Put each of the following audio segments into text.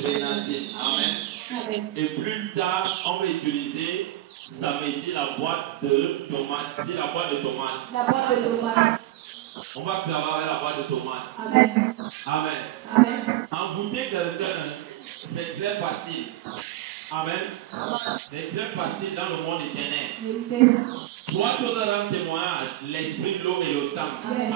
grenadine. Amen. Et plus tard, on va utiliser, ça veut dire la boîte de tomates. C'est la boîte de tomates. La boîte de tomates. On va travailler la boîte de tomates. Amen. Amen. Amen. Envoûter quelqu'un, c'est très facile. Amen. C'est très facile dans le monde éternel. Trois choses rendre témoignage, l'esprit, l'eau et le sang. Amen.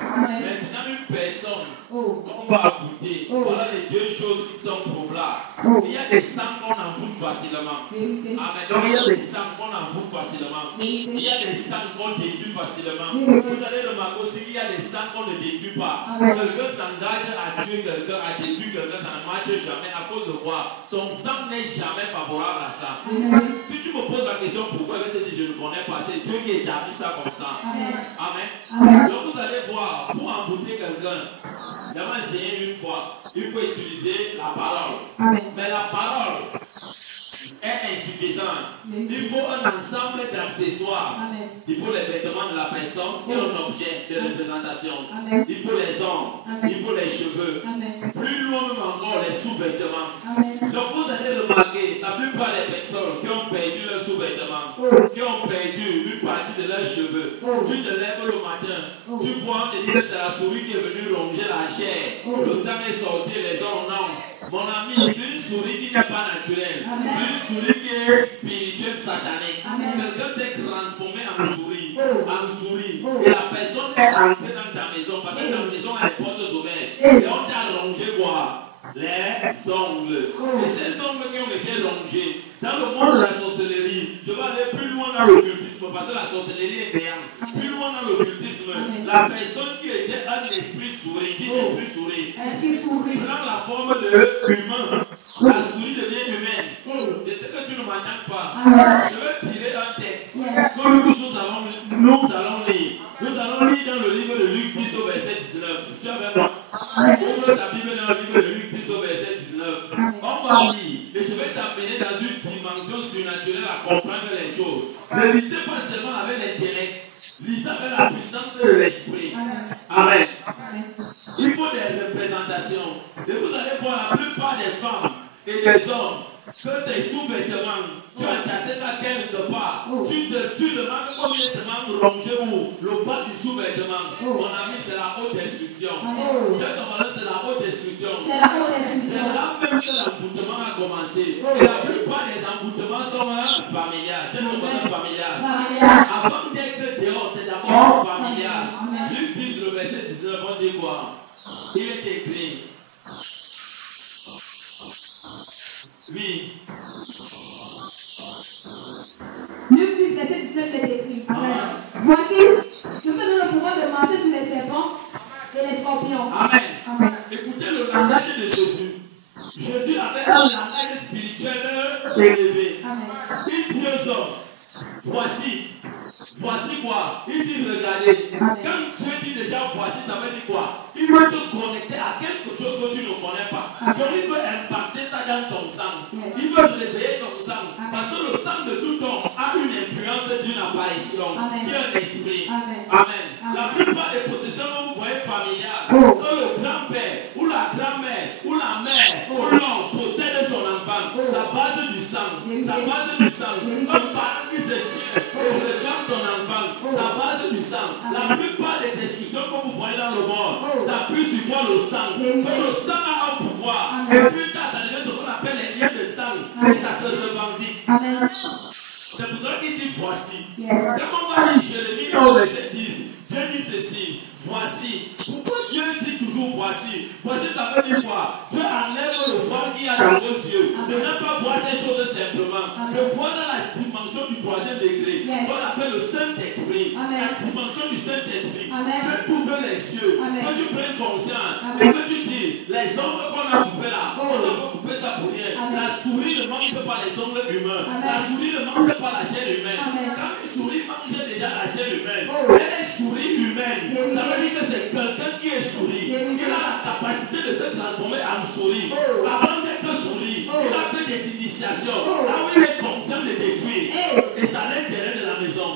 Maintenant, une personne qu'on va envoûter, voilà les deux choses qui sont probables. Il y a des sangs qu'on envoûte facilement. Amen. Donc, il y a des sangs qu'on envoûte facilement. Il y a des sangs qu'on détruit facilement. Vous allez remarquer aussi qu'il y a des sangs qu'on ne détruit pas. Quelqu'un s'engage à tuer quelqu'un, à détruire quelqu'un, ça ne marche jamais. À cause de quoi? Son sang n'est jamais favorable à ça. Si tu me poses la question pourquoi, je vais te dire je ne connais pas. C'est Dieu qui a établi ça comme ça. Amen. Donc vous allez voir, pour envoûter quelqu'un, j'avais enseigné une fois, il faut utiliser la parole. Mais la parole est insuffisante. Il faut un ensemble d'accessoires. Il faut les vêtements de la personne et un objet de représentation. Il faut les ongles, il faut les cheveux. Plus loin encore, les sous-vêtements. Donc vous allez remarquer, la plupart des personnes qui ont perdu leurs sous-vêtements, qui ont perdu une partie de leurs cheveux, tu te lèves le matin, tu vois, on te dit que c'est la souris qui est venue ronger la chair, le sang est sorti, les ongles non. Mon ami, c'est une souris qui n'est pas naturelle. C'est une souris qui est spirituelle, satanique. Quelqu'un s'est transformé en souris. Et la personne est entrée dans ta maison parce que ta maison a les portes ouvertes. Et on t'a rongé quoi? Les ongles. Et ces ongles qui ont été rongés. Dans le monde de la sorcellerie, je vais aller plus loin dans l'occultisme parce que la sorcellerie est payante. Plus loin dans l'occultisme, la personne qui était un esprit souris, dit esprit souris, prend la forme de humain. La souris devient humaine. Et ce que tu ne m'entends pas, je vais tirer un texte que nous allons lire. Nous allons lire dans le livre de Luc 10 au verset 19. Tu as bien ouvre ta Bible dans le livre de Luc 10 au verset 19. On va lire et je vais t'amener dans une dimension surnaturelle à comprendre les choses. Ne lisez pas seulement avec l'intellect, lisez avec la puissance de l'esprit. Amen. Il faut des représentations. Et vous allez voir la plupart des femmes et des hommes que tes sous-vêtements, tu as cassé ça quelque part. Tu demandes combien seulement ronger ou le bas du sous-vêtement. Mon ami, c'est la haute destruction. C'est la haute destruction. C'est là même que l'envoûtement a commencé. Et la plupart des envoûtements sont familiales. C'est le côté familial. Avant d'être dehors, c'est d'abord familial. Luc 10, le verset 19, on dit quoi? Il est écrit. Oui. Luc 10, verset 19 est écrit. Voici, je te donne le pouvoir de marcher sur les serpents et les scorpions. Amen. Écoutez le langage de Jésus. Jésus avait un langage spirituel élevé. Il dit aux hommes, voici quoi? Il dit regardez. Quand Dieu dit déjà voici, ça veut dire quoi? Il veut te connecter à quelque chose que tu ne connais pas. Donc il veut impacter ça dans ton sang. Il veut réveiller ton sang. Parce que le sang de tout homme a une influence d'une apparition qui est un esprit. Amen. La plupart des possessions que vous voyez familiales, que le grand-père ou la grand-mère ou la mère ou l'homme possède son enfant, sa base du sang. Sa base du sang. Un parent qui se tient et regarde son enfant, sa base du sang. La plupart des destructions que vous voyez dans le monde, ça appuie sur quoi? Le sang. Que le sang a un pouvoir. Et plus tard, ça devient ce qu'on appelle les liens de sang. Et ça se revendique. C'est pour ça qu'il dit voici. Quand on va lire Jérémie au verset 10, Dieu dit ceci. Voici. Pourquoi Dieu dit toujours voici? Voici, ça veut dire quoi? Dieu enlève le voile qu'il y a dans vos yeux. De ne pas voir ces choses simplement. De voir dans la dimension du troisième degré. Qu'on appelle le Saint-Esprit. La dimension du Saint-Esprit. Dieu t'ouvre les yeux. Que tu prennes conscience. Et que tu dis, les ongles qu'on a coupés là, on n'a pas coupé ça pour rien. La souris ne mange pas les ongles humains. La souris ne mange pas la chair humaine. Quand une souris mange déjà la chair humaine, elle est souris humaine. Ça veut dire que c'est quelqu'un qui est souris. Il a la capacité de se transformer en souris. Avant d'être souris, il a fait des initiations. Là où il est conscient de détruire. Et ça l'intérêt de la maison.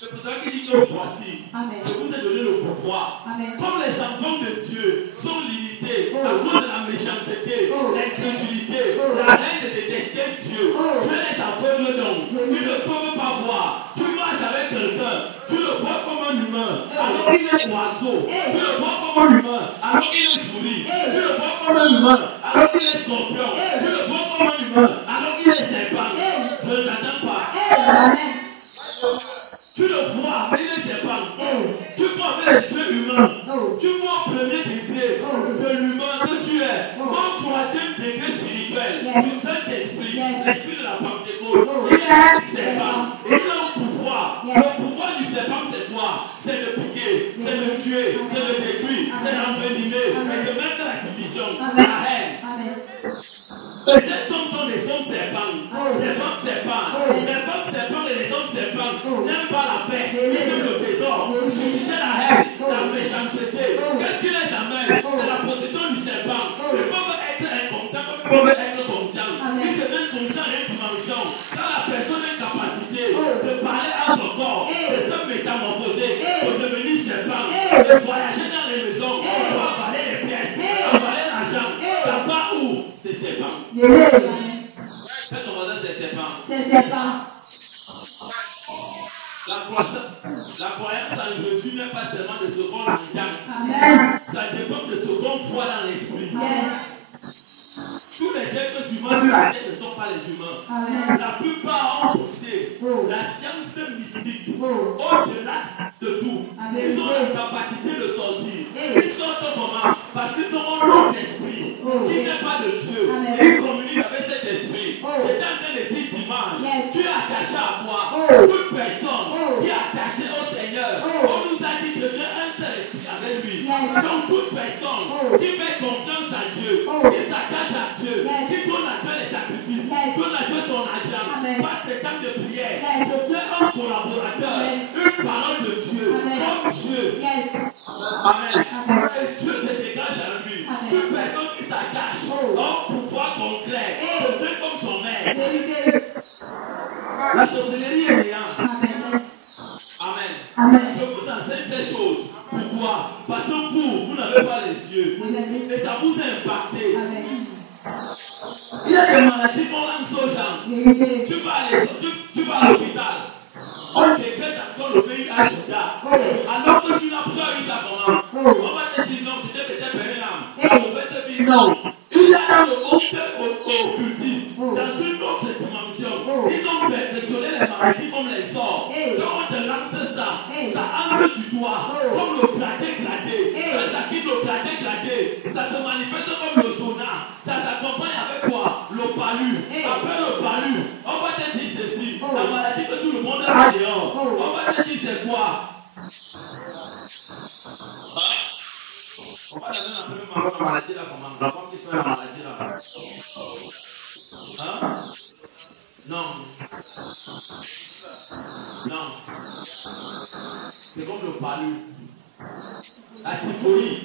C'est pour ça qu'il dit que voici, je vous ai donné le pouvoir. Comme les enfants de Dieu sont limités à cause de la méchanceté, l'incrédulité, la haine de détester Dieu. Tu es les aveugles donc. Ils ne peuvent pas voir. Tu marches avec quelqu'un, tu le vois comme un humain, alors qu'il est oiseau. Tu le vois comme un humain, alors qu'il est souris. Tu le vois comme un humain, alors qu'il est scorpion. Tu le vois comme un humain, alors qu'il est serpent. Je ne t'attends pas. Tu le vois, il est serpent. Tu vois avec les yeux humains. Tu vois au premier degré de l'humain que tu es. Au troisième degré spirituel, du Saint-Esprit, l'esprit de la Pentecôte. Il est serpent. Il a un pouvoir. Le pouvoir du serpent, c'est quoi? C'est de piquer, c'est de tuer, c'est de détruire, c'est d'envenimer et de mettre la division, la haine. Et ces hommes sont des hommes serpents. Les femmes serpents. Les femmes serpents et les hommes serpents n'aiment pas la paix. Ils aiment le désordre. Susciter la haine, la méchanceté. Qu'est-ce qui les amène? C'est la possession du serpent. Ils peuvent être inconscients comme ils peuvent être conscients. Ils deviennent conscients à une dimension. Quand la personne a une capacité de parler à son corps, de se métamorphoser, de devenir serpent, de voyager dans les maisons, de avaler les pièces, avaler l'argent, ça va où? C'est serpent. C'est ton voisin, c'est serpent. C'est serpent. La croyance en Jésus n'est pas seulement de ce qu'on entend. Ça dépend de ce qu'on voit dans l'esprit. Tous les êtres humains sur la terre ne sont pas les humains. La plupart ont poussé la science mystique au-delà de tout. Ils ont la capacité de sortir. Ils sortent comment? Parce qu'ils ont un autre esprit qui n'est pas de Dieu. Ils communiquent avec cet esprit. J'étais en train de dire dimanche, tu es attaché à moi. Toute personne qui est attachée au Seigneur, on nous a dit de devenir un seul esprit avec lui. Donc toute personne qui fait confiance à Dieu, qui s'attache à Dieu, qui donne à Dieu les sacrifices, donne à Dieu son argent, passe des temps de prière, je fais un collaborateur, une parole de Dieu, comme Dieu. Amen. Et Dieu se dégage à lui. Toute personne qui s'attache a un pouvoir concret de Dieu comme son maître. La sorcellerie est néant. Amen. Je vous enseigne ces choses. Pourquoi? Parce que vous n'avez pas les yeux. Et ça vous a impacté. Il y a des maladies qu'on lance aux gens. Tu vas à l'hôpital. On décrète encore le pays à Sida. Alors que tu n'as pas eu ça comment? On va te dire non, c'était peut-être périnam. La mauvaise vie, non. Il y a le occultisme dans une autre dimension. Ils ont perfectionné les maladies comme les sorts. Quand on te lance ça entre sur toi comme le gratté. Quand ça quitte le gratté, ça te manifeste comme le zona. Ça s'accompagne avec quoi? Le palu. Après le palu, on va te dire ceci. La maladie que tout le monde a dehors. On va te dire c'est quoi? On va donner la maladie là comment? La femme qui se fait la maladie là. Hein? Non. C'est comme le palu. La typhoïde.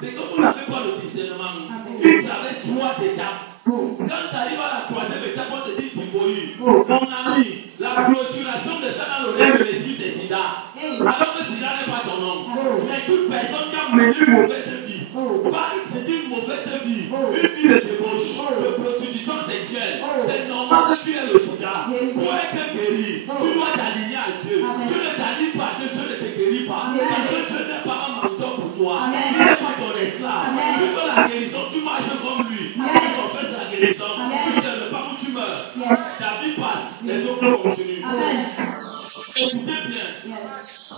C'est comme vous n'avez pas le discernement. Il traverse 3 étapes. Quand ça arrive à la 3e étape, on te dit typhoïde. Mon ami, la clôturation de ça dans le rêve de l'esprit c'est Sida. Alors que Sida n'est pas ton nom. Mais toute personne qui a mené une mauvaise vie, pas une mauvaise vie, une vie de débauche, de prostitution sexuelle, c'est normal que tu aies le Sida. Pour être guéri, tu dois t'aligner à Dieu. Tu ne t'alignes pas à Dieu, Dieu ne te guérit pas. Parce que Dieu n'est pas un mentor pour toi. Il n'est pas ton esclave. Tu veux la guérison, tu marches comme lui. Tu confesses la guérison. Tu ne sais pas où tu meurs. Ta vie passe, les autres continuent. Écoutez bien.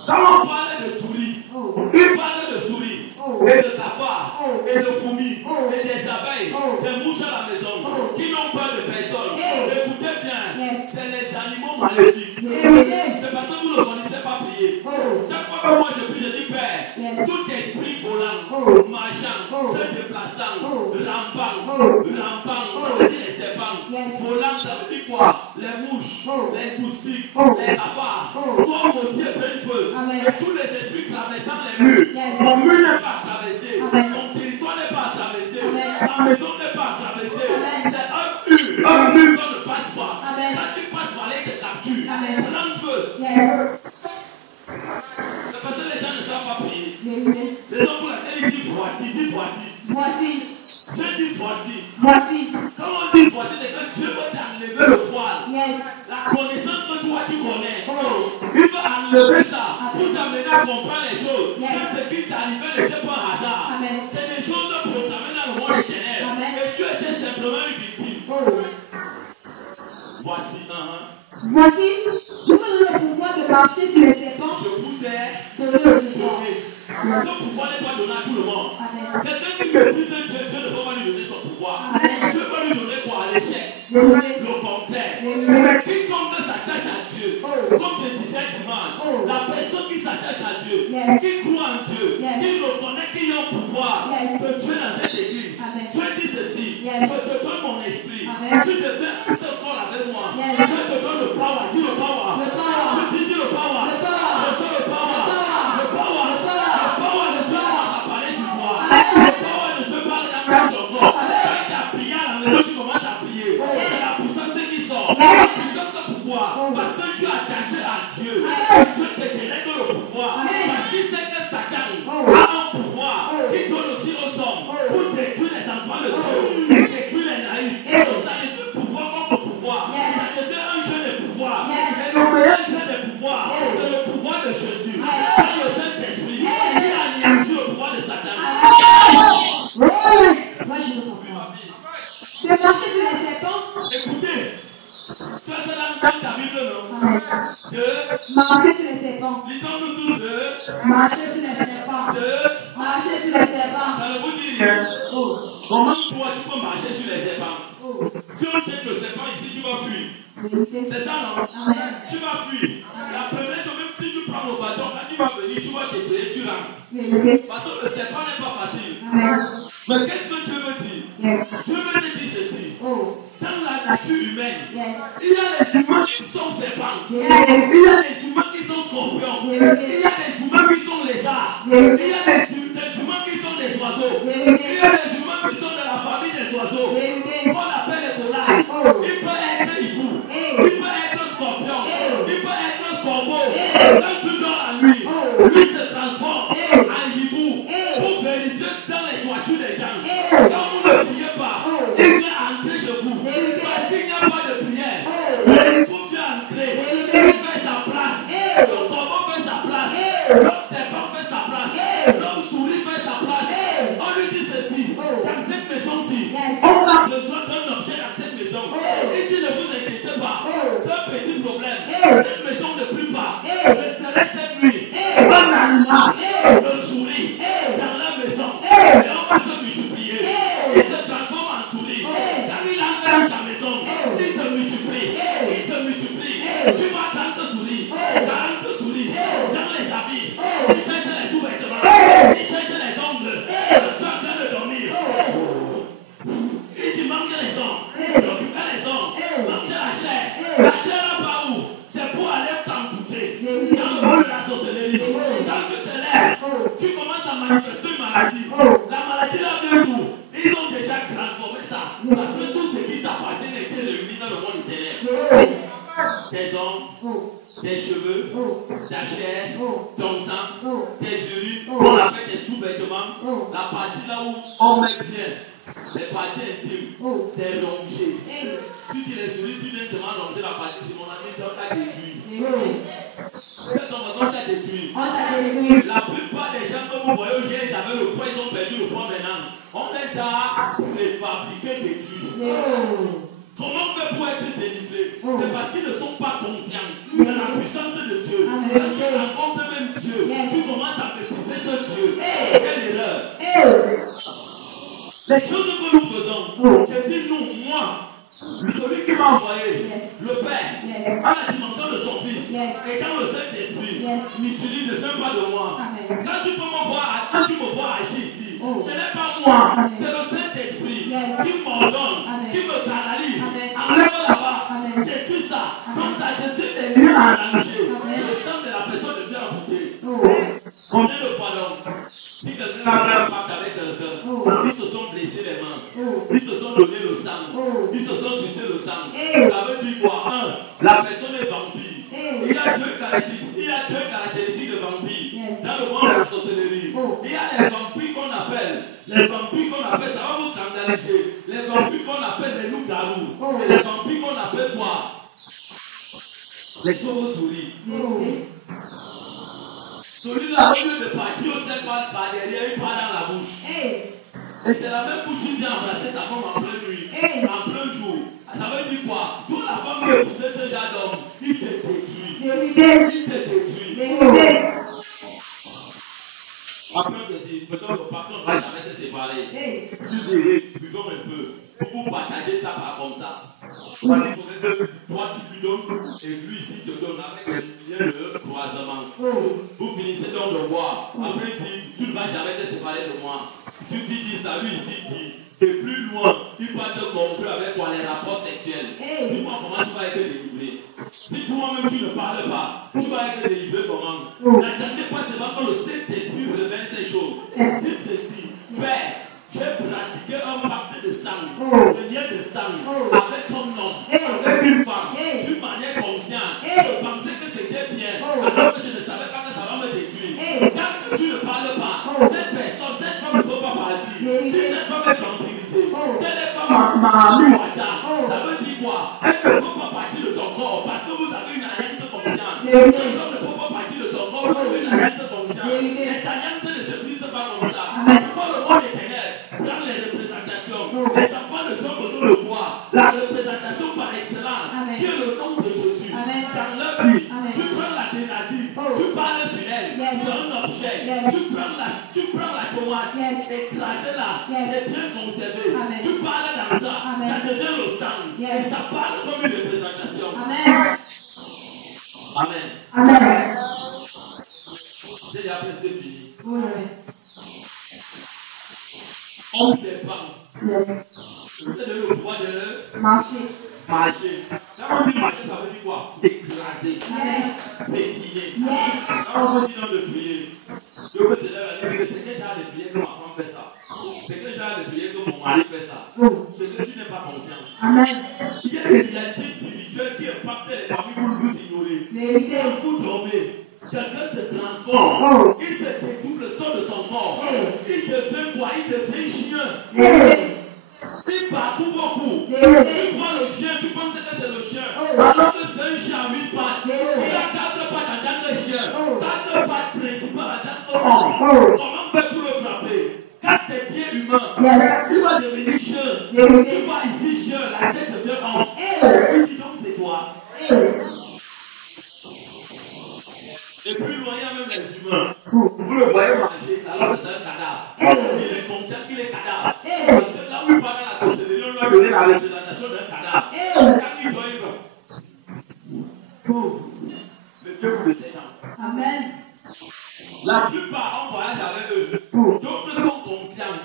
Quand on parlait de souris, il parlait de souris, et de tabac, et de fourmis, et des abeilles, des mouches à la maison, qui n'ont pas de personne. Écoutez bien, c'est les animaux maléfiques. C'est parce que vous ne connaissez pas prier. Chaque fois que moi je prie, je dis Père, tout esprit volant, marchant, se déplaçant, rampant, ça veut dire les serpents, volant, ça veut dire quoi? Les mouches, les moustiques, les tabacs, sont motivés plein de feu. Et tous les esprits traversant les murs, ton mur n'est pas traversé, ton territoire n'est pas traversé, ta maison n'est pas traversée. C'est un mur qu'on ne passe pas. Quand tu passes par là, il te capture. Prends feu. C'est parce que les gens ne savent pas prier. Les gens pour laquelle ils disent voici. Voici. Quand on dit voici, c'est que Dieu veut t'enlever le voile. Yes. La connaissance que toi tu connais. Il veut enlever ça pour t'amener à comprendre les choses. Que ce qui t'est arrivé n'était pas un hasard. Amen. C'est des choses pour t'amener dans le monde éternel. Amen. Et tu étais simplement une victime. Voici. Voici, je vous donne le pouvoir de marcher sur les serpents. Je vous ai donné le pouvoir. donné. Ce pouvoir n'est pas donné à tout le monde. Amen. Quelqu'un qui méprise Dieu, Dieu ne peut pas lui donner son pouvoir. Amen. Dieu peut lui donner quoi? L'échec. Amen. Le contraire. Amen. Quiconque s'attache à Dieu, comme je disais dimanche, la personne qui s'attache à Dieu, qui croit en Dieu, qui reconnaît qu'il y a un pouvoir de Dieu dans cette église. Dieu dit ceci, je te donne mon esprit, tu deviens un seul corps avec moi. Je te donne le power, dis le power. Tu dis le power. Je sens le power. Le power. Le power de Dieu commence à parler du moi. Le power de Dieu parle dans ton corps. Quand tu as prié à la maison, tu commences à prier. C'est la puissance qui sort. La puissance de pouvoir. Parce que tu es attaché à Dieu. Dieu te délègue le pouvoir. Parce qu'il sait que Satan a un pouvoir qui donne aussi aux hommes pour détruire les enfants de Dieu, détruire les naïfs. Donc ça devient pouvoir comme pouvoir. Ça devient un jeu de pouvoir. Et le meilleur jeu de pouvoir, c'est le pouvoir de Jésus. C'est le Saint-Esprit qui anéantit le pouvoir de Satan. Moi, je le comprends. De marcher sur les serpents. Écoutez, tu as cela dans ta Bible, non? De Marcher sur les serpents. lisons-nous tous de Marcher sur les serpents. Marcher sur les serpents. ça ne vous dit comment toi tu peux marcher sur les serpents? Si on check le serpent ici, tu vas fuir. C'est ça, non? Tu vas fuir. La première chose, même si tu prends le bâton, quand il va venir, tu vas t'écouler, tu rentres. Parce que le serpent n'est pas facile. Mais qu'est-ce que Dieu veut dire? Dieu veut te dire ceci. Dans la nature humaine, il y a les humains qui sont serpents. Il y a les humains qui sont scorpions. Il y a les humains qui sont lézards. Il y a des humains qui sont des oiseaux. Il y a des humains qui sont de la famille des oiseaux. Qu'on appelle les corails. Il peut être hibou. Il peut être scorpion. Il peut être corbeau. Quand tu dors la nuit, lui se transforme en hibou pour vérifier dans les toitures des gens. Quand vous ne priez pas, il vient entrer chez vous. Parce qu'il n'y a pas de prière. Le hibou vient entrer. Il fait sa place. Le corbeau fait sa place. L'homme serpent fait sa place. L'homme souris fait sa place. On lui dit ceci. Dans cette maison-ci, on a besoin d'un objet dans cette maison. Il dit ne vous inquiétez pas. C'est un petit problème. Cette maison ne prie pas. Je serai cette nuit. Un animal. Je souris dans la maison. Et on va se multiplier. Il se transforme en souris. Quand il entre dans ta maison, il se multiplie. Il se multiplie. Tu vas 30 souris. 40 souris. Dans les habits. Il cherche les sous-vêtements. Il cherche les ongles. Tu es en train de dormir. Il dit mange les ongles. Récupère les ongles. Mange la chair. La chair là pas où? C'est pour aller t'envoûter. Dans le monde de la sorcellerie. Quand tu te lèves, tu commences à manifester une maladie. La maladie là vient d'où? Ils ont déjà transformé ça. Parce que tout ce qui t'appartient était réuni dans le monde intérieur. Tes ongles, tes cheveux, ta chair, ton sang, tes urines, on appelle tes sous-vêtements. La partie là où on met bien, les parties intimes, c'est rongé. Si tu les souris, si tu viens seulement ronger la partie, c'est mon ami, c'est un cas détruit. C'est ton maison qui a détruit. La plupart des gens que vous voyez aujourd'hui, ils avaient le poids, ils ont perdu le poids maintenant. On fait ça pour les fabriquer des trucs. Comment on fait pour être délivré? C'est parce qu'ils ne sont pas conscients de la puissance de Dieu. Quand tu rencontres même Dieu, tu commences à mépriser ce Dieu. Quelle erreur! Les choses que nous faisons, je dis nous, moi, celui qui m'a envoyé, le Père, à la dimension de son Fils, et dans le Saint-Esprit, n'utilise ne viens pas de moi. Quand tu peux me voir, quand tu me vois agir ici, ce n'est pas moi, c'est le Saint-Esprit qui m'ordonne, qui me canalise. Enlève là-bas, détruis ça. Donc ça détruit les lieux à manger. Le sang de la personne devient amputé. Combien de fois donc? Si quelqu'un a fait un pacte avec quelqu'un, ils se sont blessés les mains, ils se sont donné le sang, ils se sont sucé le sang. Ça veut dire quoi? La personne est vampire. Il y a deux caractéristiques de vampire dans le monde de la sorcellerie. Il y a les vampires qu'on appelle, ça va vous scandaliser. Les chauves-souris. Celui-là, au lieu de partir au sein par derrière, il part dans la bouche. Et c'est la même bouche qui vient embrasser sa femme en pleine nuit, en plein jour. Ça veut dire quoi? Toute la femme qui épouse ce genre d'homme, il te détruit. Il te détruit. Après, peut-être le patron ne va jamais se séparer. Tu dirais, buvons un peu. Pour vous partager ça par comme ça. Parce qu'il faudrait que toi tu lui donnes et lui ici te donne avec un lien de croisement. Vous finissez donc de boire. Après, tu ne vas jamais te séparer de moi. Tu dis ça, lui ici dit. Et plus loin, il va te conclure avec toi les rapports sexuels. Dis-moi comment tu vas être délivré. Si toi-même tu ne parles pas, tu vas être délivré comment? N'attendez pas seulement que le Saint-Esprit vous révèle ces choses. Dites ceci, Père, j'ai pratiqué un pacte de sang, de lien de sang, avec ton nom, avec une femme, d'une manière consciente. Je pensais que c'était bien, alors que je ne savais pas que ça va me détruire. Quand tu ne parles pas, cette personne, cette femme ne peut pas partir. Si cette femme est tranquillisée, si cette femme ça veut dire quoi? Elle ne peut pas partir de ton corps parce que vous avez une alliance consciente. Cette femme ne peut pas partir de ton corps, vous avez une alliance consciente. Les alliances ne se brisent pas comme ça. Quand le monde éternel prend les représentations, les enfants ne sont besoin de voir. La représentation par excellence, qui est le nom de Jésus. Dans leur vie, tu prends la thérapie, tu parles sur elle, c'est un objet. Tu prends la tomate, écrasez-la, elle est bien conservée. Tu parles dans ça, ça devient le sang. Et ça parle comme une représentation. Amen. J'ai déjà presque fini. On ne sait pas. Vous avez le pouvoir de marcher. Quand on dit marcher, ça veut dire quoi? Écraser. Pétiller. Quand on dit non de prier, je veux se lever, c'est quel genre de prière que ma femme fait ça? C'est quel genre de prière que mon mari fait ça? C'est que tu n'es pas conscient. Il y a des réalités spirituelles qui impactent les familles pour vous ignorer. Quand vous dormez, quelqu'un se transforme, il se découvre le son de son corps. Il devient quoi? Il devient chien. Il parcourt beaucoup. Tu prends le chien, tu penses que c'est le chien. Alors que c'est un chien à 8 pattes. Il a 4 pattes en tant que chien. 4 pattes principales en tant que homme. Comment faire pour le frapper? Quand c'est bien humain, tu vas devenir chien. Tu vas ici chien, la tête devient homme. Dis donc c'est toi. Et plus loin, il y a même les humains. Vous le voyez marcher, alors que c'est un cadavre. Il est conscient qu'il est cadavre. Parce que là où il parle dans la société, on lui a donné la représentation d'un cadavre. Quand il doit y va. Le Dieu vous le Seigneur. Amen. La plupart, on voyage avec eux. D'autres sont conscients.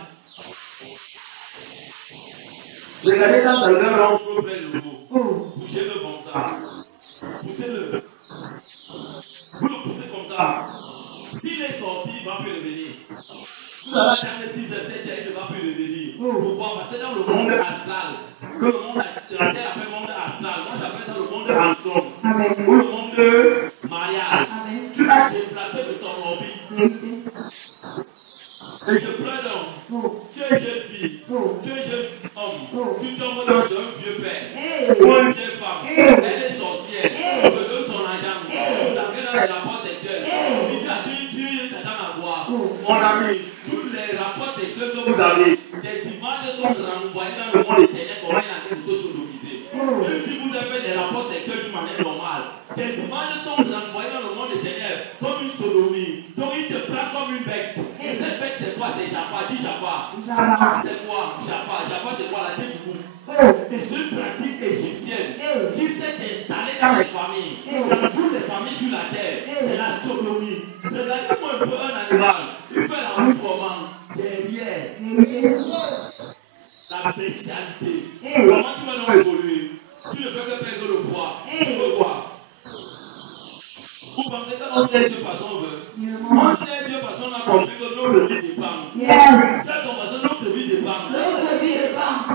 Regardez quand quelqu'un rentre au le mot. Bougez-le comme ça. Poussez-le. Vous le poussez comme ça. S'il est sorti, il ne va plus revenir. Vous allez attendre 6 à 7 ans, il ne va plus revenir. Pourquoi? Parce que c'est dans le monde astral. Que le monde, la terre appelle le monde astral. Moi j'appelle ça le monde rançon. Ou le monde de mariage. Tu l'as déplacé de son orbite. Et je pleure donc. Tu es jeune fille. Tu es jeune homme. Tu tombes dans un vieux père. Ou une vieille femme. Elle est sorcière. On te donne son argent. Vous avez dans les rapports sexuels. Il dit à tu t'attends à voir. Mon ami, tous les rapports sexuels que vous avez, des images sont renvoyées dans le monde éternel comme il a été sodomisé. Même si vous avez des rapports sexuels d'une manière normale, des images sont renvoyées dans le monde éternel comme une sodomie. Donc il te prend comme une bête. Et cette bête c'est quoi? C'est Jaffa. Dis Jaffa. C'est quoi? Jaffa. Jaffa c'est quoi? La tête du bout. Et c'est une pratique égyptienne qui s'est installée dans les familles. Dans toutes les familles sur la terre. C'est la sodomie. Regardez-moi un peu un animal. Il fait la bouche comment? Derrière. La bestialité. Comment tu vas donc évoluer? Tu ne peux que perdre le poids. Tu peux voir. Vous pensez qu'on sait Dieu parce qu'on veut. On sait Dieu parce qu'on a compris que notre vie dépend. C'est ton parce que notre vie dépend.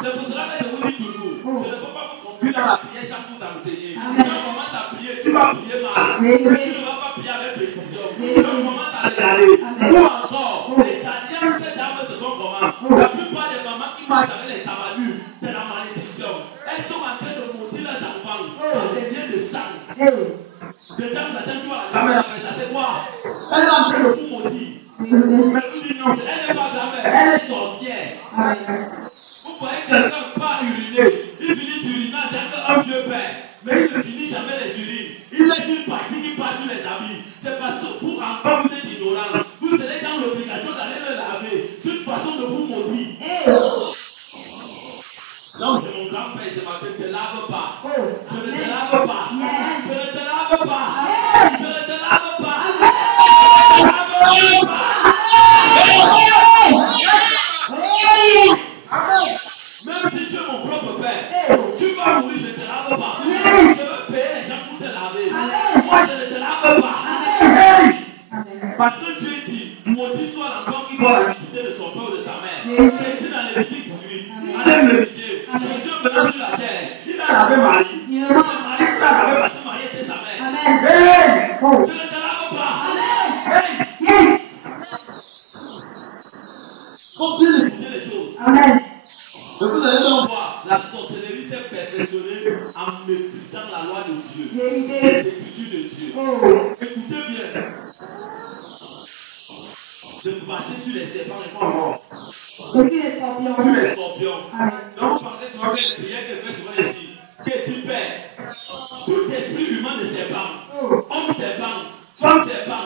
C'est pour cela que je vous dis toujours. Je ne peux pas vous conduire dans la prière sans vous enseigner. Si on commence à prier, tu vas prier mal. Mais tu ne vas pas prier avec précision. Tu commences à regarder. Ou encore, les alliances d'âmes se font comment? La plupart des mamans qui marchent avec les cabalus, c'est la malédiction. Elles sont en train de maudire leurs enfants. Ça devient de sang. voyez quelqu'un pas uriner, il finit d'uriner dans un vieux père, mais il ne finit jamais les urines. Il laisse une partie qui passe sur les habits. C'est parce que vous, enfants, vous êtes ignorants. Vous serez dans l'obligation d'aller le laver. C'est une façon de vous maudire. Non, c'est mon grand-père, c'est ma fille, ne te lave pas. Je ne te lave pas. Je ne te lave pas. Je ne te lave pas. Je ne te lave pas. Même si tu es mon propre père, tu vas mourir, je ne te lave pas. Je veux payer les gens pour te laver. Moi, je ne te lave pas. Parce que Dieu dit, maudit soit l'enfant qui voit la visite de son père ou de sa mère. C'est écrit dans Lévitique 18. Allez me visiter. Jésus est venu sur la terre. Il a lavé Marie. C'est Marie qui l'a lavé parce que Marie était sa mère. Je ne te lave pas. Comme Dieu écoutait les choses. Et vous allez donc voir, la sorcellerie s'est perfectionnée en méprisant la loi de Dieu, les écritures de Dieu. Écoutez bien. De marcher sur les serpents et pas mort. Aussi les scorpions. Sur les scorpions. Donc vous pensez souvent que les prières que je fais souvent ici, que tu perds tout esprit humain de serpent, homme serpent, femme serpent,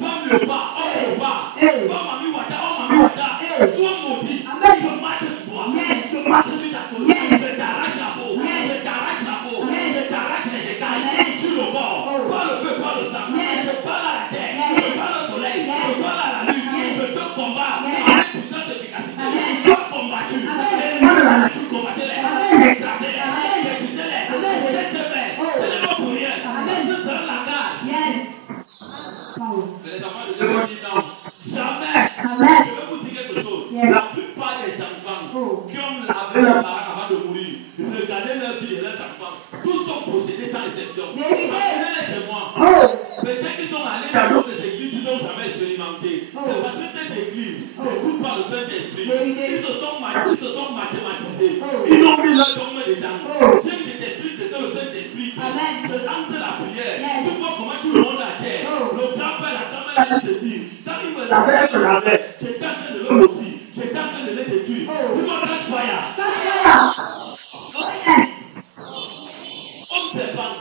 femme leopard, homme leopard, femme mami wata, homme mami wata, sois maudit. Je marche sur toi, je marche sur ta colonne, je t'arrache la peau, je t'arrache la peau, je t'arrache les écailles sur le corps, pas le feu, pas le sang, je parle à la terre, je parle au soleil, je parle à la lune, je te combats avec puissance et efficacité. Tu as combattu, tu combattais-les, écrasais-les, détruisais-les, laissez-les, ce n'est pas pour rien, c'est un langage. Mais les enfants de Dieu vont dire non, jamais. Je vais vous dire quelque chose. La plupart des enfants qui ont lavé leurs parents avant de mourir, regardez leur vie et leurs enfants, tous sont possédés sans exception. Regardez-les chez moi. Peut-être qu'ils sont allés dans d'autres églises, ils n'ont jamais expérimenté. C'est parce que cette église n'écoute pas le Saint-Esprit. Ils se sont mathématisés. Ils ont mis leur dogme dedans. Ce que t'explique, c'est que le Saint-Esprit, je lance la prière. Tu vois comment tout le monde a terre. Le grand-père, la grand-mère dit ceci. Quand il me lavait, je lavais. J'étais en train de le maudire. J'étais en train de les détruire. Tu vois, catch fire. Homme serpent.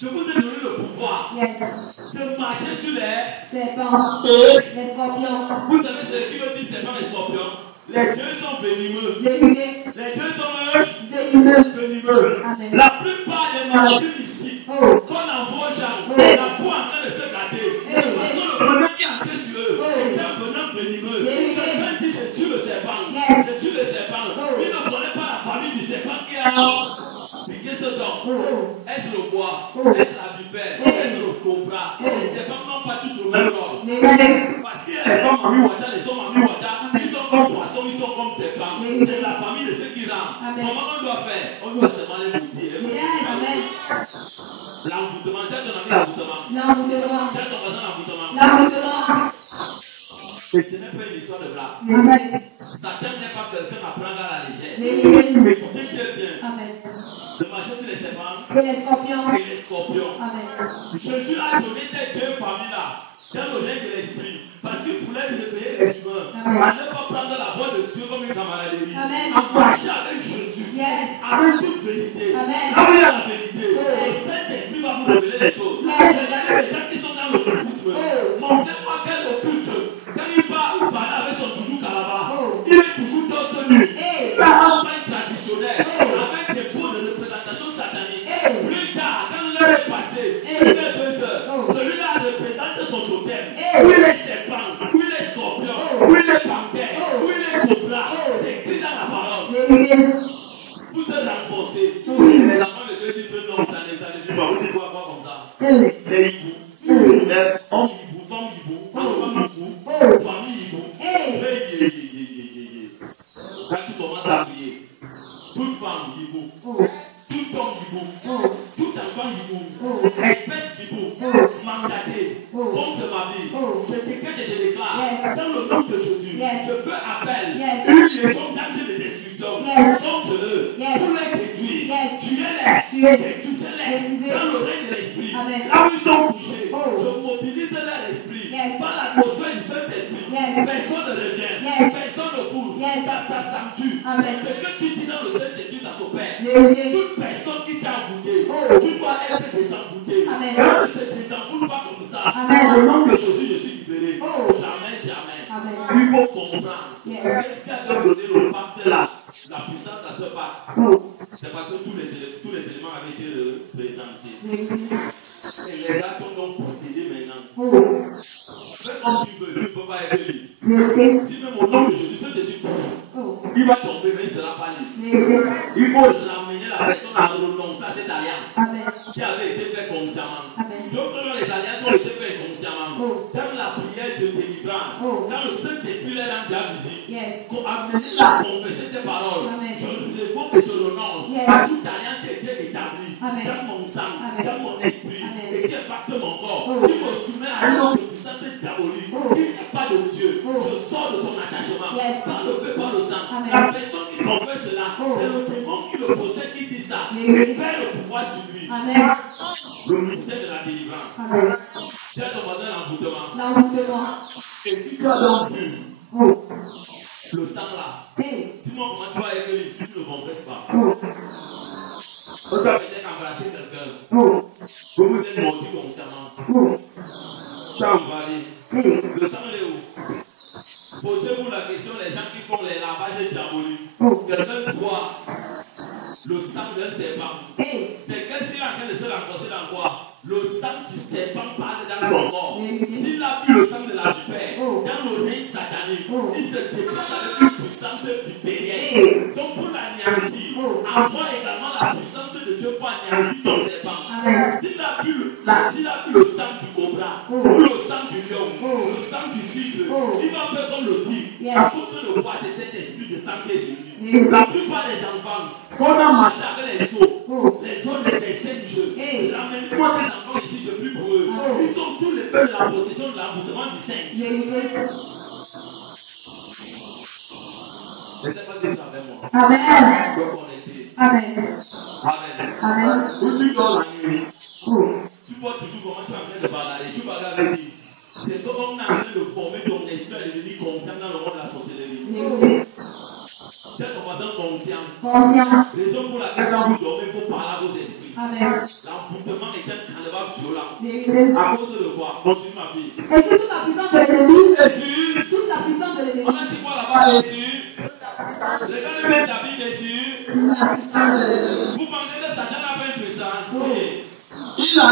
Je vous ai donné le pouvoir de marcher sur les serpents et les scorpions. Vous savez, c'est qui veut dire serpents et scorpions. Les deux sont venimeux. Les deux sont venimeux. La plupart des maladies ici, qu'on envoie aux gens, la peau en train de se gâter. Parce que le venin qui est entré sur eux est un venin venimeux. Quelqu'un dit je tue le serpent. Je tue le serpent. Il ne connaît pas la famille du serpent qui a piqué ce don. Est-ce le bois? Est-ce la vipère? Est-ce le cobra? Les serpents n'ont pas tous le même rôle. Parce qu'il y a les hommes mami wata, les hommes mami wata, ils sont comme poissons, ils sont comme serpents. C'est la famille de ceux qui rentrent. Comment on doit faire? On doit seulement les boutir. L'envoûtement, c'est ton ami l'envoûtement. C'est ton voisin l'envoûtement. Et ce n'est pas une histoire de blague. Satan n'est pas quelqu'un à prendre à la légère. Écoutez Dieu bien. De marcher sur les serpents et les scorpions. Je suis là à donner ces deux familles-là dans le règne de l'esprit. Parce qu'il voulait réveiller les humains. À ne pas prendre la voix de Dieu comme une camaraderie. À marcher avec Jésus. Avec toute vérité. Avec la vérité. Le Saint-Esprit va vous révéler les choses. Regardez les gens qui sont dans l'occultisme. Montrez-moi quel occulte. Quand il parle avec son doudou Kalaba, il est toujours dans ce lieu. C'est un campagne traditionnelle. Avec des faux de représentation satanique. Plus tard, quand l'heure est passée, il est 2 heures. Celui-là représente son totem. Oui, les serpents, oui, les scorpions, oui, les panthères, oui, les cobras. C'est écrit dans la parole. Vous êtes renforcés. Les enfants de Dieu disent non, ça ne dit pas. Vous dites quoi comme ça? Les hiboux. Homme hibou, femme hibou, enfant hibou, famille hibou. Quand tu commences à prier, toute femme hibou, tout homme hibou, tout enfant hibou, espèce hibou, mandaté, contre ma vie, je décrète et je déclare, dans le nom de Jésus, je peux appeler une liaison d'âge de destruction contre eux, pour les détruire, tuez-les, détruisez-les, dans le règne de l'esprit, là où ils sont couchés, je mobilise leur esprit, par l'atmosphère du Saint-Esprit, personne ne revient, personne ne bouge, ça s'accentue. Amen. Ce que tu dis dans le Saint-Esprit, ça s'opère. Yes. Toute personne qui t'a envoûté, tu dois être désenvoûté. Amen. Quand tu ne te désenvoûtes pas comme ça, Amen. au nom de Jésus, je suis libéré. Oh. Jamais, jamais. Amen. Il faut comprendre. Yes. Qu'est-ce qui a donné le pacte là? La puissance à ce pacte. Oh. C'est parce que tous les éléments avaient été présentés. Yes. Et les gars sont donc possédés maintenant. Oh. Fais comme tu veux, tu ne peux pas être libre. Yes. Si même au nom de Jésus, je te dis, Oh. il va tomber, mais il ne sera pas libre. Yes. Il faut ramener la personne à renoncer à cette alliance Amen. qui avait été faite consciemment. Amen. Donc, quand les alliances ont été faites consciemment, Oh. dans la prière de délivrance, Oh. quand le Saint-Esprit est dans ta musique, Yes. qu'on amener à confesser ces paroles, Amen. je l'évoque et je renonce Yes. à toute alliance qui a été établie Amen. dans mon sang, Amen. dans mon esprit, Amen. et qui impacte mon corps, Oh. qui me soumet à une puissance diabolique. Oh. Il n'y a pas de Dieu. Oh. Je sors de ton attachement. Yes. Ça ne fait pas le sang. Amen. La personne qui confesse cela, Oh. c'est le démon qui le possède qui dit ça. Oui. Il perd le pouvoir sur lui. Amen. Le mystère de la délivrance. Amen. Tu as ton voisin l'envoûtement. L'envoûtement. Et si tu as donc vu Oh. le sang là, Hey. dis-moi comment tu vas avec lui si tu ne confesses pas. Oh. Tu as peut-être embrassé quelqu'un. Oh. Vous vous êtes mordu consciemment. Oh. Tu as envoyé. Hey. Le sang est où? Posez-vous la question, les gens qui font les lavages diaboliques. Oh. Quelqu'un boit le sang d'un serpent. Hey. C'est qu'est-ce qu'il est en train de se renforcer dans quoi? Le sang du serpent parle dans son corps. S'il a vu le sang de la vipère dans le règne satanique, il se déplace avec une puissance vipérienne. Donc pour l'anéantir, envoie également la puissance de Dieu pour anéantir son serpent. S'il a vu le sang du cobra, ou le sang du lion, le sang du tigre, il va faire comme le tigre. À cause de quoi? C'est cet esprit de sang qui est sur lui. La plupart des enfants, quand on marche avec les os des scènes du jeu, ramène-moi ces enfants ici, je prie pour eux. Ils sont sous les feux de la possession de l'envoûtement du Saint. Laissez-moi dire ça avec moi. Amen. Donc on était. Amen. Amen. Amen. Où tu dors la nuit, Oh. tu vois toujours comment tu es en train de balader. Tu parles avec lui. C'est comme on est en train de former ton esprit à devenir conscient dans le monde de la sorcellerie. Tu es ton voisin conscient. Conscient. Raison pour laquelle quand vous dormez, il faut parler à vos esprits. Amen. L'envoûtement est un carnaval violent. Vérité. À cause de quoi? Continue ma vie. Et que toute la puissance de l'ennemi, Jésus, toute la puissance de on l'ennemi, a dit quoi là-bas, Jésus? Regardez la Bible, Jésus. la puissance de l'ennemi. Vous pensez que Satan a fait une puissance? Oui. Il en a.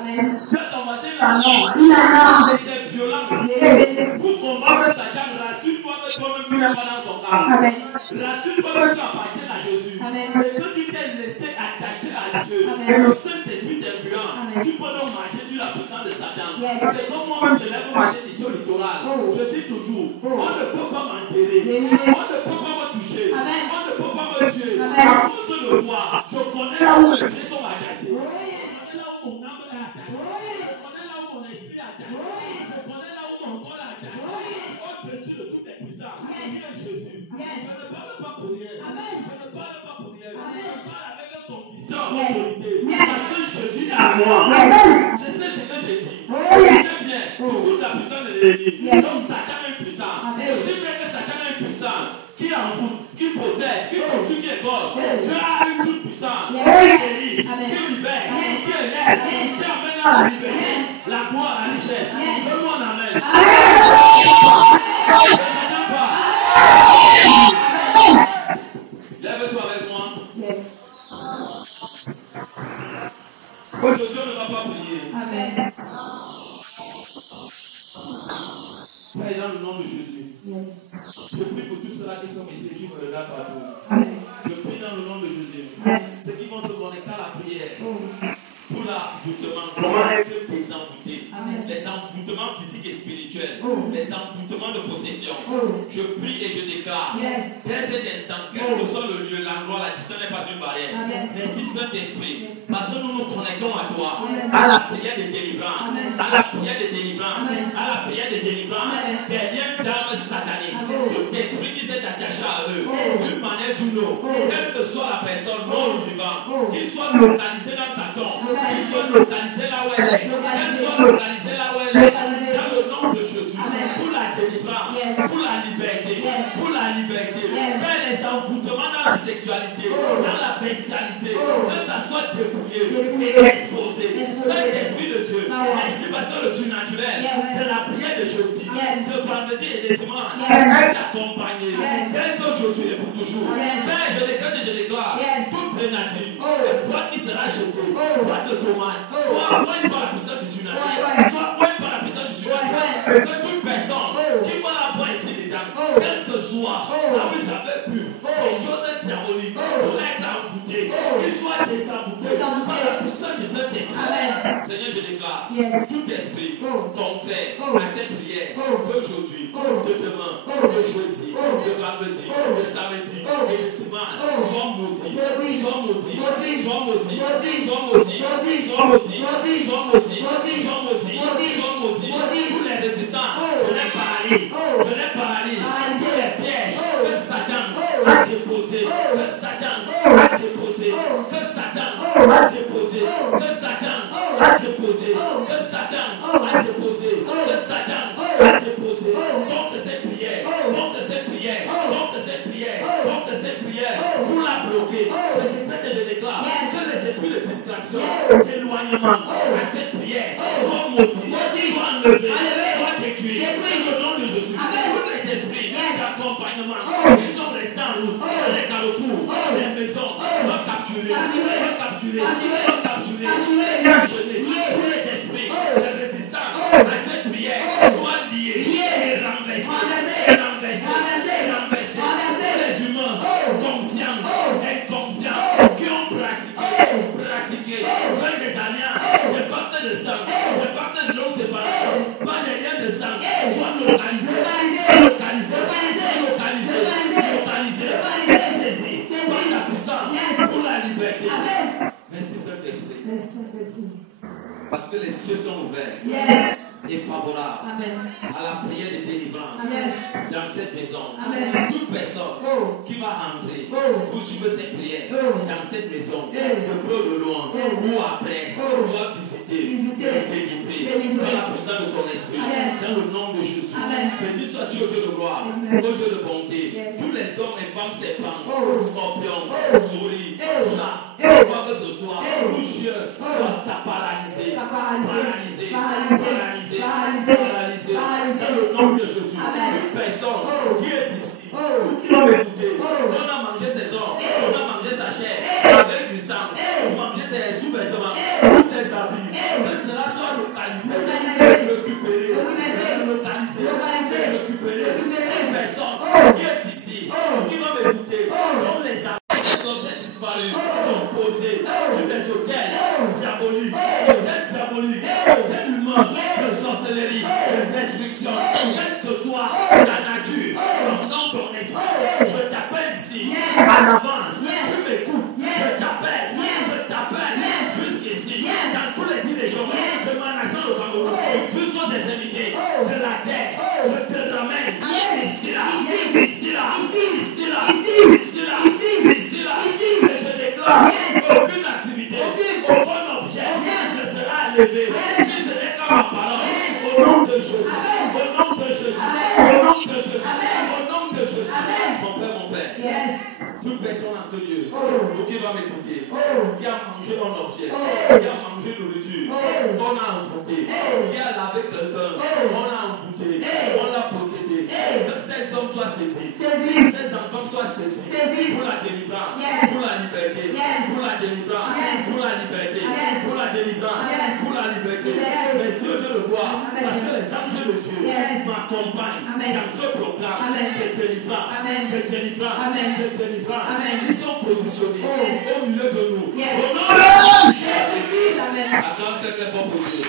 Amen. Tu as commencé là. Il en a. Et c'est violent. Vérité. Pour combattre Satan, rassure-toi que toi-même tu n'es pas dans son camp. Amen. Rassure-toi que tu appartiens à Jésus. Amen. Et que tu t'es laissé attacher à Dieu. Amen. Et le Saint-Esprit t'influence. Amen. Tu peux donc marcher sur la puissance de Satan. Yes. C'est comme moi quand je lève ma tête ici au littoral. Je dis toujours, on ne peut pas m'enterrer. On ne peut pas me toucher. Amen. On ne peut pas me tuer. Amen. À cause de toi, je connais là où mes pieds sont attachés. Je connais là où mon âme est attachée. Je connais là où mon esprit est attaché. Je connais là où mon corps est attaché. Oh, Jésus de tout est puissant. Viens Jésus. Je ne parle pas pour rien. Je ne parle pas pour rien. Je parle avec conviction, autorité. Parce que Jésus est à moi. Je sais ce que je dis. Très bien. C'est toute la puissance de l'ennemi. Donc Satan est puissant. Aussi bien que Satan est puissant, qui envoûte, qui possède, qui conduit, qui égorge. Dieu a une toute puissance. Qui guérit, qui libère, qui élève, qui amène à la liberté, la gloire, la richesse. Donne-moi un amen. Lève-toi avec moi. Aujourd'hui, on ne va pas prier. Amen. Père, dans le nom de Jésus, je prie pour tous ceux-là qui sont ici, qui me regardent partout. Amen. Je prie dans le nom de Jésus. Ceux qui vont se connecter à la prière pour l'envoûtement, comment être désenvoûté. Les envoûtements physiques et spirituels, les envoûtements de possession. Je prie et je déclare, dès cet instant, quel que soit le lieu, l'endroit, la distance n'est pas une barrière. Merci Saint-Esprit, parce que nous nous connectons à toi, à la prière de délivrance, à la prière de délivrance, à la prière de délivrance, des liens d'âme sataniques, tout esprit qui s'est attaché à eux, d'une manière ou d'une autre, quelle que soit la personne, non vivant, qu'il soit localisé dans sa tombe, qu'il soit localisé là où elle est, qu'elle soit localisée là où elle est, dans le nom de Jésus, pour la délivrance, pour la liberté, pour la liberté, les envoûtements dans la sexualité, dans la bestialité, que ça soit dépouillé et exposé. Saint-Esprit de Dieu, merci parce que le surnaturel, c'est la prière de jeudi, de vendredi et de dimanche, d'accompagner. C'est aujourd'hui et pour toujours. Père, je déclare, toute grenadine, toi qui sera jeté, toi de dommage, soit moins par la puissance du surnaturel, soit moins par la puissance du surnaturel, que toute personne qui va avoir ici dedans, quel que soit, là où ils avaient pu, les choses diaboliques, pour être envoûtés, qu'ils soient désemboutés par la puissance du Saint-Esprit. Seigneur, je déclare, tout esprit contraire à cette prière, d'aujourd'hui, de demain, de jeudi, de vendredi, de samedi et de dimanche, soit maudit, soit maudit, soit maudit, soit maudit, soit maudit, soit maudit, soit maudit, soit maudit, tous les résistants, je les paralyse, tous les pièges que Satan a déposés, que Satan a déposé, que Satan a déposé, que Satan a déposé, que Satan a déposé, que Satan a déposé, contre cette prière, contre cette prière, contre cette prière, contre cette prière, pour la bloquer. Je décrète et je déclare que les esprits de distraction, d'éloignement à cette prière, soient maudits, soient enlevés, soient détruits, au nom de Jésus. Tous les esprits d'accompagnement qui sont restés en route, les carrefours, les maisons, soient capturés, soient capturés, soient capturés, enchaînés. Tous les esprits de résistance à cette prière soient liés et renversés, les humains conscients, inconscients, qui ont pratiqué des alliances, des pactes de sang, des pactes de non-séparation, pas des liens de sang, soient localisés, saisis par la puissance pour la liberté. Merci Saint-Esprit. Parce que les cieux sont ouverts et favorables à la prière de délivrance dans cette maison. Toute personne qui va entrer pour suivre cette prière dans cette maison, de peu de loin ou après, soit visiter et délivrer dans la puissance de ton esprit, dans le nom de Jésus. Béni sois-tu au Dieu de gloire, au Dieu de bonté. Tous les hommes et femmes serpents, scorpions, souris, chats, quoi que ce soit, boucheux, soient paralysés, paralysés, paralysés, paralysés, dans le nom de Jésus. Une personne qui est ici, qui va m'écouter, on a mangé ses os, on a mangé sa chair, avec du sang, on a mangé ses sous-vêtements, ses habits, que cela soit localisé, récupéré, localisé, récupéré. Une personne qui est ici, qui va m'écouter, dont les objets disparus sont posés sur des hôtels diaboliques, hôtels humains, de sorcellerie, de destruction, quelle que soit la nature, dans ton esprit, je t'appelle ici, en avance, tu m'écoutes, je t'appelle jusqu'ici, dans tous les directions de ma nation de Cameroun, jusqu'aux extrémités de la terre, je te ramène ici là, et je déclare aucune activité, aucun objet ne sera levé, si ce n'est qu'à ma parole, au nom de Jésus, au nom de Jésus, au nom de Jésus, au nom de Jésus. Mon Père, toute personne en ce lieu, qui va m'écouter, qui a mangé mon objet, qui a mangé nourriture, on a amputé, qui a lavé quelqu'un, on a amputé, on l'a possédé, que ces hommes soient saisis, ces enfants soient saisis, pour la délivrance, pour la liberté, pour la délivrance, pour la liberté, pour la délivrance, pour la liberté. Merci au Dieu de gloire, parce que les anges de Dieu m'accompagnent dans ce programme de délivrance, de délivrance, de délivrance. Ils sont positionnés au milieu de nous. Au nom de Jésus-Christ, acclame quelqu'un pour Dieu.